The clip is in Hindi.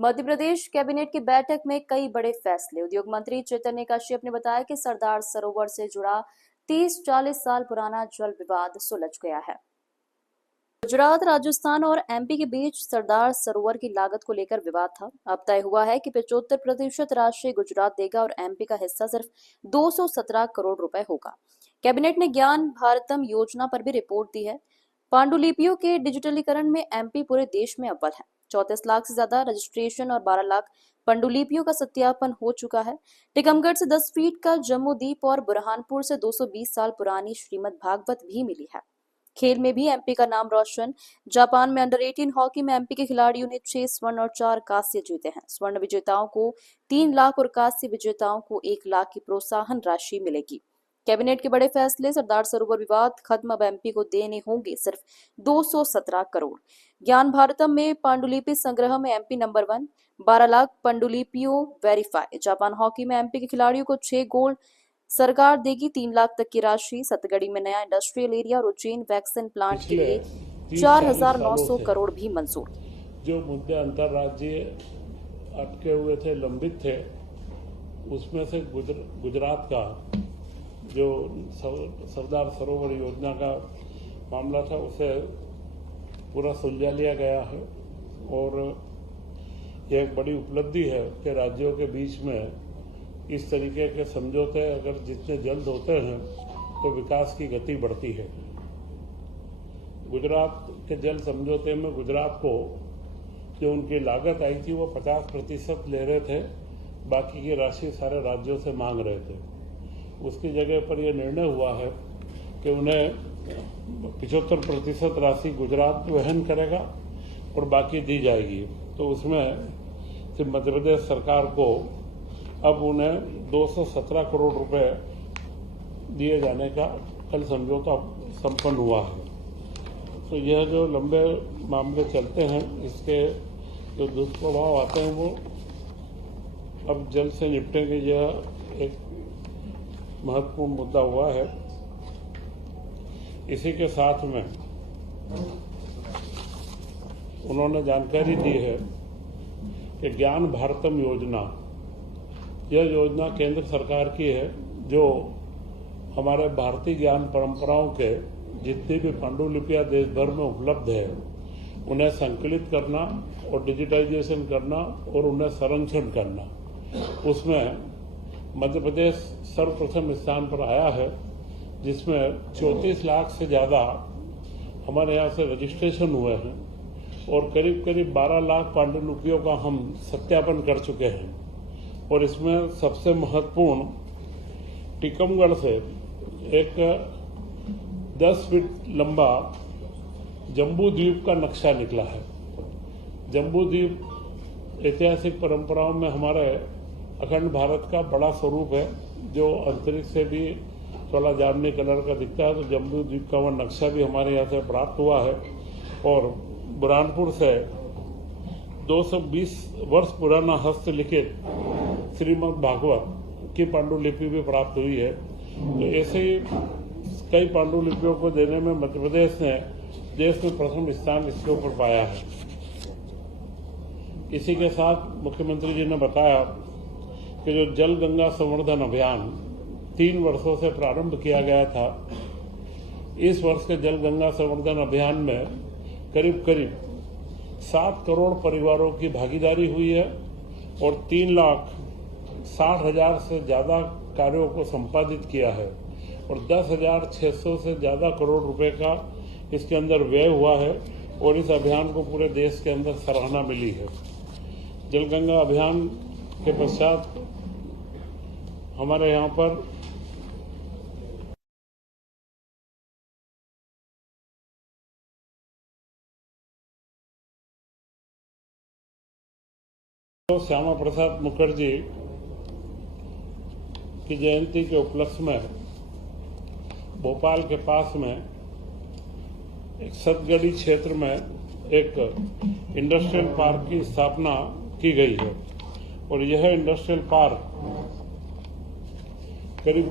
मध्य प्रदेश कैबिनेट की बैठक में कई बड़े फैसले। उद्योग मंत्री चैतन्य कश्यप ने बताया कि सरदार सरोवर से जुड़ा 30-40 साल पुराना जल विवाद सुलझ गया है। गुजरात, राजस्थान और एमपी के बीच सरदार सरोवर की लागत को लेकर विवाद था। अब तय हुआ है कि 75% राशि गुजरात देगा और एमपी का हिस्सा सिर्फ 217 करोड़ रुपए होगा। कैबिनेट ने ज्ञान भारतम योजना पर भी रिपोर्ट दी है। पांडुलिपियों के डिजिटलीकरण में एमपी पूरे देश में अव्वल है। 34 लाख से ज्यादा रजिस्ट्रेशन और 12 लाख पांडुलिपियों का सत्यापन हो चुका है। टीकमगढ़ से 10 फीट का जम्बूद्वीप और बुरहानपुर से 220 साल पुरानी श्रीमद् भागवत भी मिली है। खेल में भी एमपी का नाम रोशन। जापान में अंडर-18 हॉकी में एमपी के खिलाड़ियों ने 6 स्वर्ण और 4 कांस्य जीते हैं। स्वर्ण विजेताओं को 3 लाख और कांस्य विजेताओं को 1 लाख की प्रोत्साहन राशि मिलेगी। कैबिनेट के बड़े फैसले। सरदार सरोवर विवाद खत्म, अब एमपी को देने होंगे सिर्फ 217 करोड़। ज्ञान भारतम में पांडुलिपि संग्रह में एमपी नंबर 1, 12 लाख पांडुलिपियों वेरीफाई। जापान हॉकी में एमपी के खिलाड़ियों को 6 गोल्ड, सरकार देगी 3 लाख तक की राशि। सतगड़ी में नया इंडस्ट्रियल एरिया और उज्जैन वैक्सीन प्लांट के लिए 4,900 करोड़ भी मंजूर। जो मुद्दे अंतर्राज्यीय अटके हुए थे, लंबित थे, उसमें से गुजरात का जो सरदार सरोवर योजना का मामला था उसे पूरा सुलझा लिया गया है और यह एक बड़ी उपलब्धि है कि राज्यों के बीच में इस तरीके के समझौते अगर जितने जल्द होते हैं तो विकास की गति बढ़ती है। गुजरात के जल समझौते में गुजरात को जो उनकी लागत आई थी वो 50% ले रहे थे, बाकी की राशि सारे राज्यों से मांग रहे थे। उसकी जगह पर यह निर्णय हुआ है कि उन्हें 75% राशि गुजरात वहन करेगा और बाकी दी जाएगी। तो उसमें से मध्य प्रदेश सरकार को अब उन्हें 217 करोड़ रुपए दिए जाने का कल समझौता संपन्न हुआ है। तो यह जो लंबे मामले चलते हैं, इसके जो दुष्प्रभाव आते हैं वो अब जल्द से निपटेंगे। यह एक महत्वपूर्ण मुद्दा हुआ है। इसी के साथ में उन्होंने जानकारी दी है कि ज्ञान भारतम योजना, यह योजना केंद्र सरकार की है जो हमारे भारतीय ज्ञान परंपराओं के जितनी भी पांडुलिपियां देश भर में उपलब्ध है उन्हें संकलित करना और डिजिटाइजेशन करना और उन्हें संरक्षण करना। उसमें मध्य प्रदेश सर्वप्रथम स्थान पर आया है, जिसमें 34 लाख से ज़्यादा हमारे यहाँ से रजिस्ट्रेशन हुए हैं और करीब करीब 12 लाख पांडुलिपियों का हम सत्यापन कर चुके हैं। और इसमें सबसे महत्वपूर्ण टीकमगढ़ से एक 10 फीट लंबा जम्बूद्वीप का नक्शा निकला है। जम्बूद्वीप ऐतिहासिक परंपराओं में हमारे अखंड भारत का बड़ा स्वरूप है, जो अंतरिक्ष से भी थोड़ा जामुनी कलर का दिखता है। तो जम्बूद्वीप का वह नक्शा भी हमारे यहाँ से प्राप्त हुआ है और बुरहानपुर से 220 वर्ष पुराना हस्तलिखित श्रीमद् भागवत की पांडुलिपि भी प्राप्त हुई है। तो ऐसे ही कई पांडुलिपियों को देने में मध्य प्रदेश ने देश में प्रथम स्थान इसके ऊपर पाया है। इसी के साथ मुख्यमंत्री जी ने बताया कि जो जल गंगा संवर्धन अभियान 3 वर्षों से प्रारंभ किया गया था, इस वर्ष के जल गंगा संवर्धन अभियान में करीब करीब 7 करोड़ परिवारों की भागीदारी हुई है और 3,60,000 से ज्यादा कार्यों को संपादित किया है और 10,600 से ज्यादा करोड़ रुपए का इसके अंदर व्यय हुआ है और इस अभियान को पूरे देश के अंदर सराहना मिली है। जल गंगा अभियान के पश्चात हमारे यहाँ पर तो श्यामा प्रसाद मुखर्जी की जयंती के उपलक्ष्य में भोपाल के पास में एक सतगड़ी क्षेत्र में एक इंडस्ट्रियल पार्क की स्थापना की गई है और यह इंडस्ट्रियल पार्क करीब